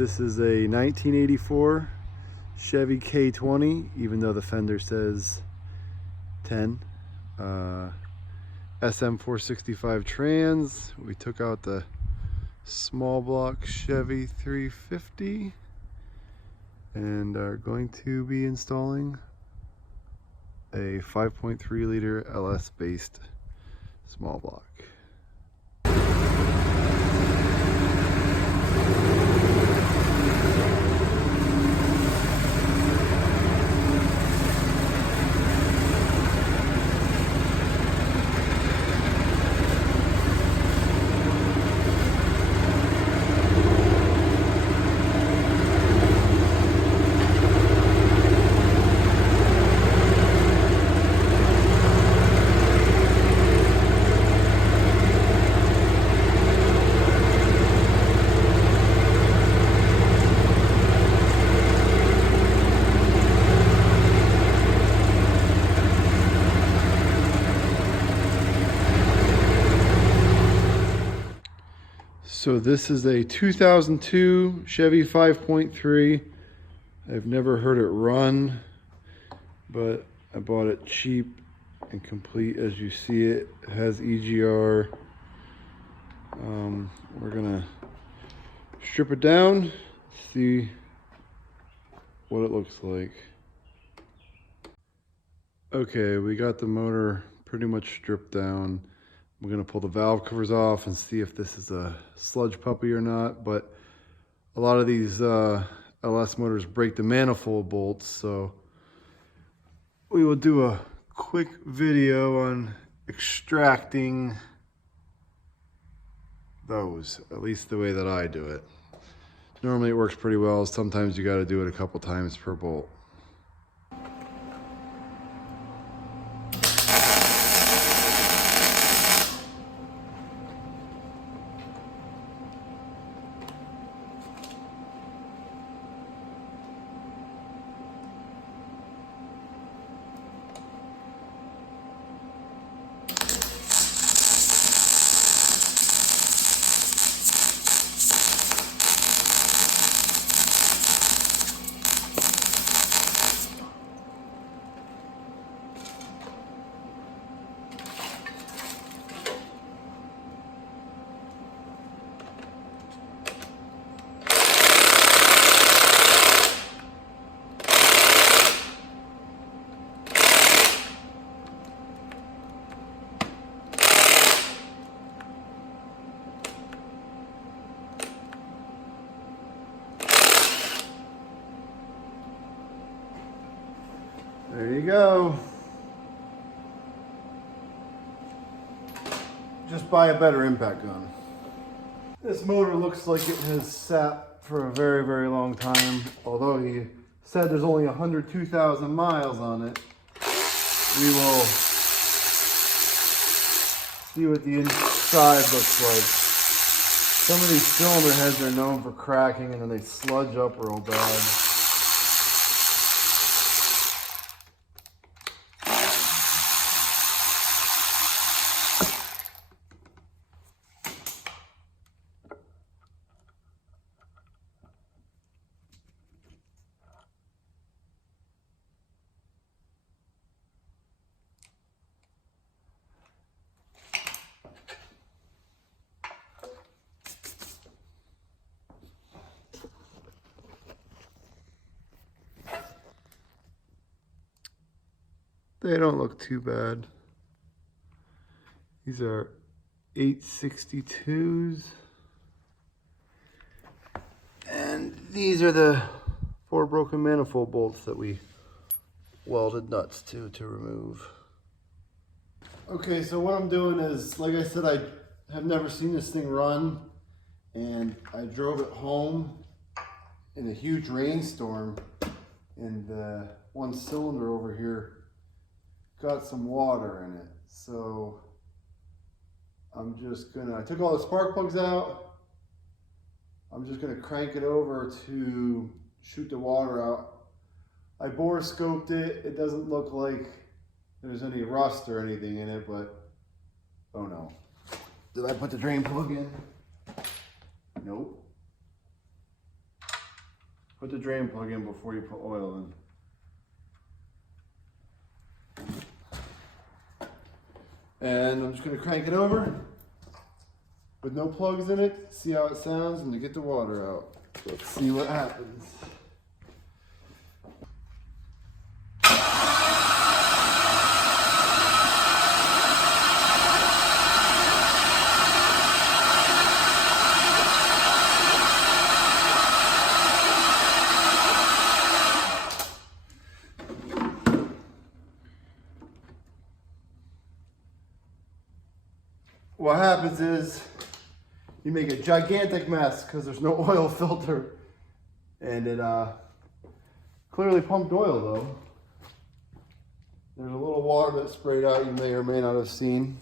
This is a 1984 Chevy K20, even though the fender says 10. SM465 trans. We took out the small block Chevy 350 and are going to be installing a 5.3 liter LS based small block. So this is a 2002 Chevy 5.3. I've never heard it run, but I bought it cheap and complete as you see it. It has EGR. We're gonna strip it down, see what it looks like. Okay, we got the motor pretty much stripped down. We're gonna pull the valve covers off and see if this is a sludge puppy or not, but a lot of these LS motors break the manifold bolts, so we will do a quick video on extracting those, at least the way that I do it. Normally it works pretty well. Sometimes you gotta do it a couple times per bolt. There you go. Just buy a better impact gun. This motor looks like it has sat for a very, very long time. Although he said there's only 102,000 miles on it. We will see what the inside looks like. Some of these cylinder heads are known for cracking and then they sludge up real bad. They don't look too bad. These are 862s. And these are the 4 broken manifold bolts that we welded nuts to remove. Okay, so what I'm doing is, like I said, I have never seen this thing run. And I drove it home in a huge rainstorm. And one cylinder over here got some water in it, so I'm just gonna, I took all the spark plugs out. I'm just gonna crank it over to shoot the water out. I bore scoped it. It doesn't look like there's any rust or anything in it, but oh no. Did I put the drain plug in? Nope. Put the drain plug in before you put oil in. And I'm just going to crank it over with no plugs in it, see how it sounds, and to get the water out. Let's see what happens. What happens is you make a gigantic mess because there's no oil filter, and it clearly pumped oil though. There's a little water that sprayed out you may or may not have seen.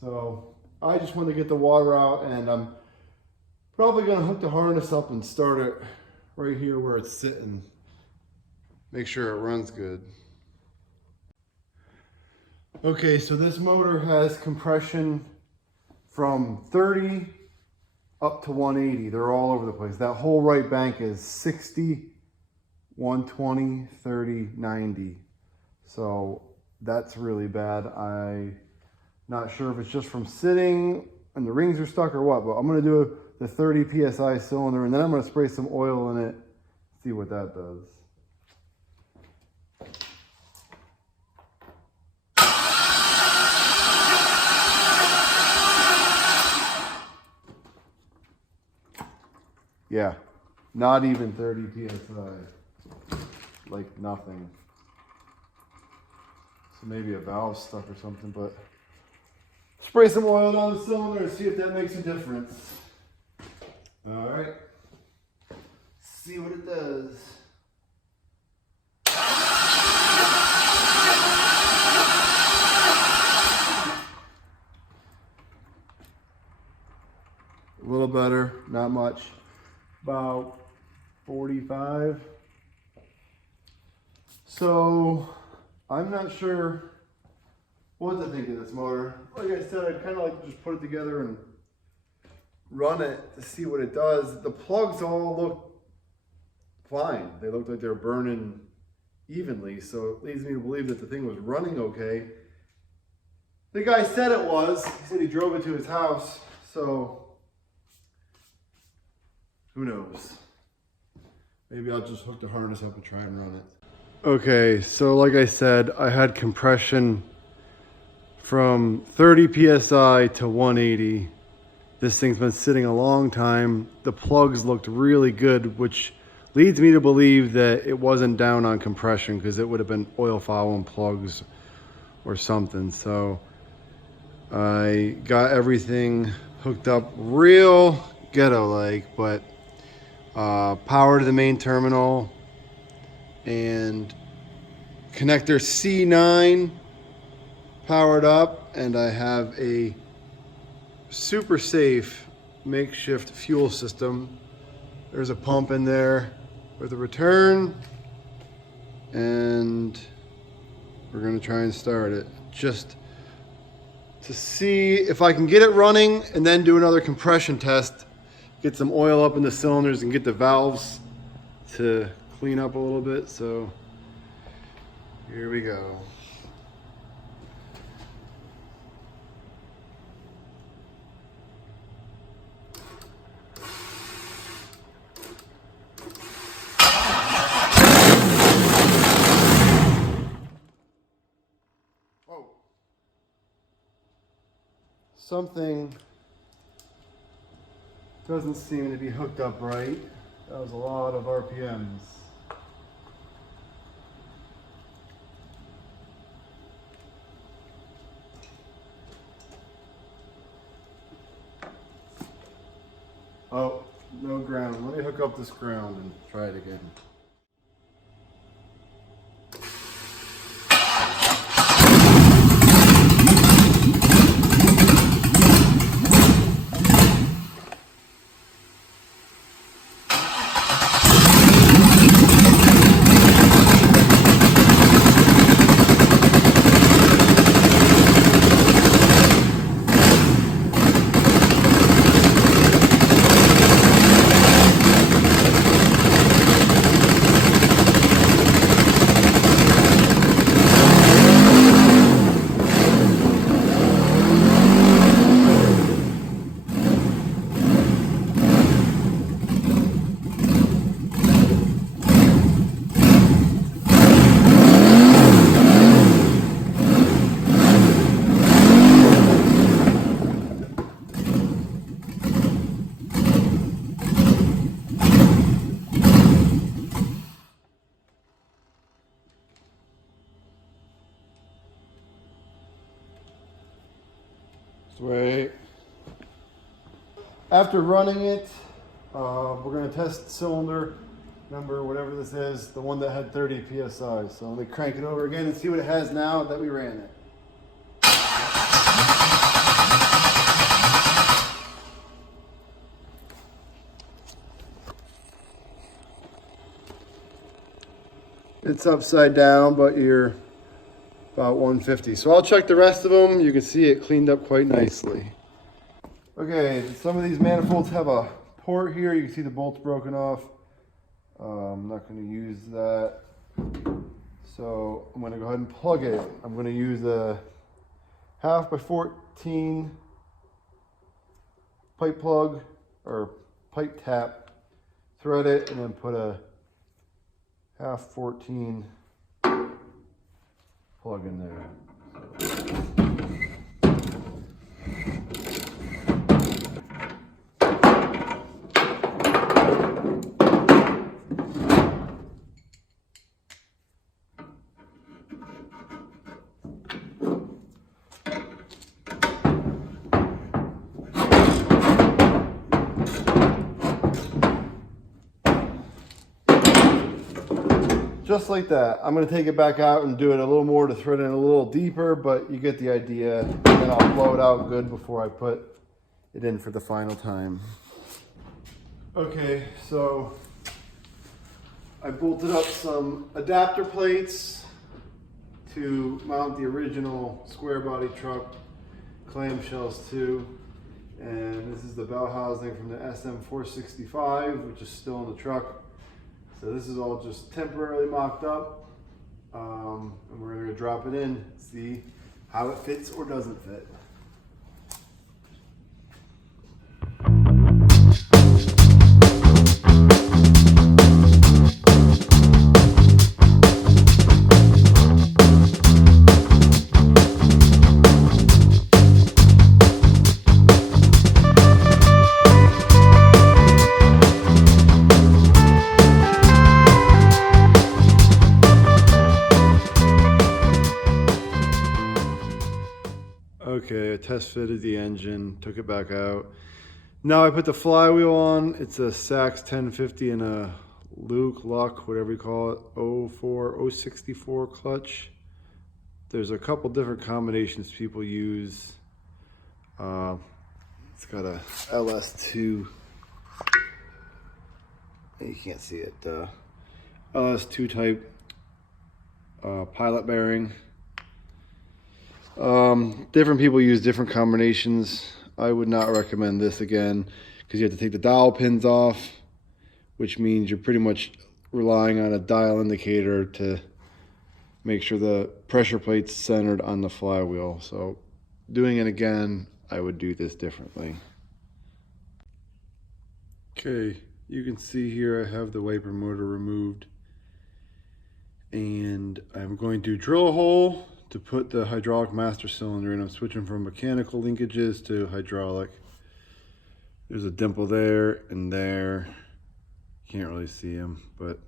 So I just want to get the water out, and I'm probably going to hook the harness up and start it right here where it's sitting. Make sure it runs good. Okay, so this motor has compression from 30 up to 180. They're all over the place. That whole right bank is 60, 120, 30, 90. So that's really bad. I'm not sure if it's just from sitting and the rings are stuck or what, but I'm going to do the 30 PSI cylinder, and then I'm going to spray some oil in it, see what that does. Yeah, not even 30 PSI, like nothing. So maybe a valve stuck or something, but spray some oil down the cylinder and see if that makes a difference. All right, see what it does. A little better, not much. About 45. So I'm not sure what to think of this motor. Like I said, I'd kind of like to just put it together and run it to see what it does. The plugs all look fine. They look like they're burning evenly, so it leads me to believe that the thing was running okay. The guy said it was. He said he drove it to his house, so who knows? Maybe I'll just hook the harness up and try and run it. Okay, so like I said, I had compression from 30 PSI to 180. This thing's been sitting a long time. The plugs looked really good, which leads me to believe that it wasn't down on compression, because it would have been oil fouling plugs or something. So I got everything hooked up real ghetto-like, but power to the main terminal and connector C9 powered up, and I have a super safe makeshift fuel system. There's a pump in there with a return, and we're going to try and start it just to see if I can get it running, and then do another compression test, get some oil up in the cylinders and get the valves to clean up a little bit. So here we go. Whoa. Something doesn't seem to be hooked up right. That was a lot of RPMs. Oh, no ground. Let me hook up this ground and try it again. way. After running it, we're going to test cylinder number, whatever this is, the one that had 30 psi. So let me crank it over again and see what it has now that we ran it. It's upside down, but you're about 150. So I'll check the rest of them. You can see it cleaned up quite nicely. Okay, some of these manifolds have a port here. You can see the bolts broken off. I'm not going to use that. So I'm going to go ahead and plug it. I'm going to use a 1/2x14 pipe plug or pipe tap, thread it, and then put a 1/14 plug in there. Just like that. I'm going to take it back out and do it a little more to thread it a little deeper, but you get the idea. And then I'll blow it out good before I put it in for the final time. Okay, so I bolted up some adapter plates to mount the original square body truck clamshells to. And this is the bell housing from the SM465, which is still in the truck. So this is all just temporarily mocked up, and we're going to drop it in, see how it fits or doesn't fit. Okay, I test fitted the engine, took it back out. Now I put the flywheel on. It's a Sachs 1050 and a Luck, whatever you call it, 064 clutch. There's a couple different combinations people use. It's got a LS2. You can't see it. LS2 type pilot bearing. Different people use different combinations. I would not recommend this again because you have to take the dowel pins off, which means you're pretty much relying on a dial indicator to make sure the pressure plate's centered on the flywheel. So doing it again, I would do this differently. Okay, you can see here I have the wiper motor removed, and I'm going to drill a hole to put the hydraulic master cylinder in. I'm switching from mechanical linkages to hydraulic. There's a dimple there and there. Can't really see them, but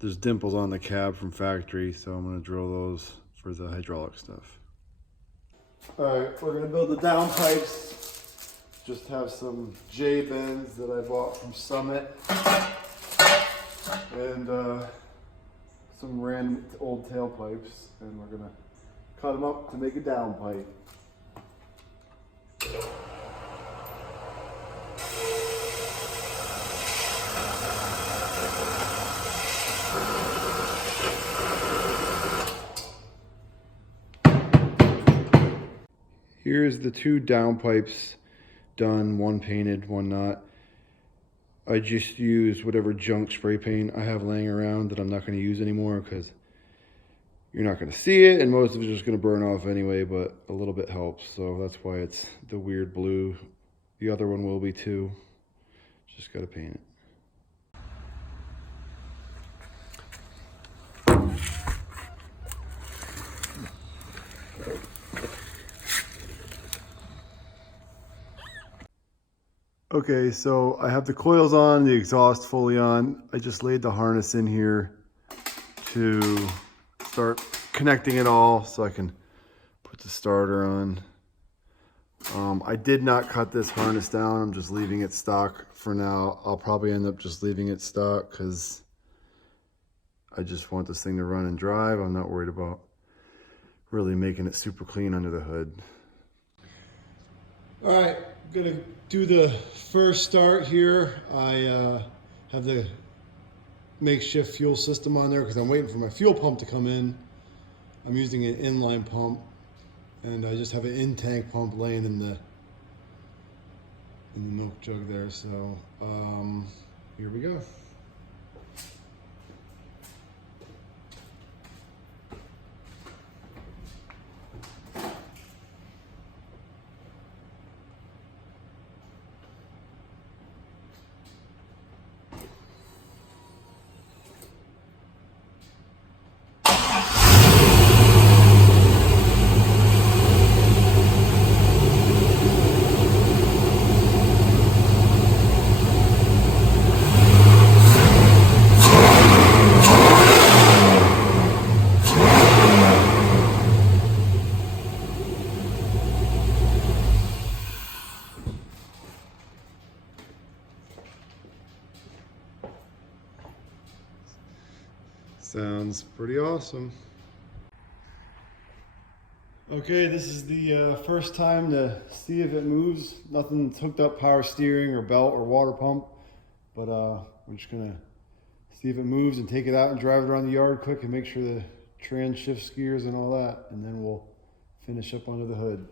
there's dimples on the cab from factory, so I'm going to drill those for the hydraulic stuff. Alright, we're going to build the downpipes. Just have some J-bends that I bought from Summit. And some random old tailpipes, and we're gonna cut them up to make a downpipe. Here's the two downpipes done, one painted, one not. I just use whatever junk spray paint I have laying around that I'm not going to use anymore because you're not going to see it and most of it's just going to burn off anyway, but a little bit helps. So that's why it's the weird blue. The other one will be too. Just got to paint it. Okay, so I have the coils on, the exhaust fully on. I just laid the harness in here to start connecting it all so I can put the starter on. I did not cut this harness down. I'm just leaving it stock for now. I'll probably end up just leaving it stock because I just want this thing to run and drive. I'm not worried about really making it super clean under the hood. All right, I'm gonna do the first start here. I have the makeshift fuel system on there because I'm waiting for my fuel pump to come in. I'm using an inline pump, and I just have an in-tank pump laying in the milk jug there. So here we go. Sounds pretty awesome. Okay, this is the first time to see if it moves. Nothing's hooked up, power steering or belt or water pump, but we're just gonna see if it moves and take it out and drive it around the yard quick and make sure the trans shifts gears and all that, and then we'll finish up under the hood.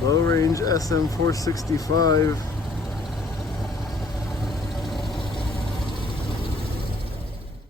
Low range SM465.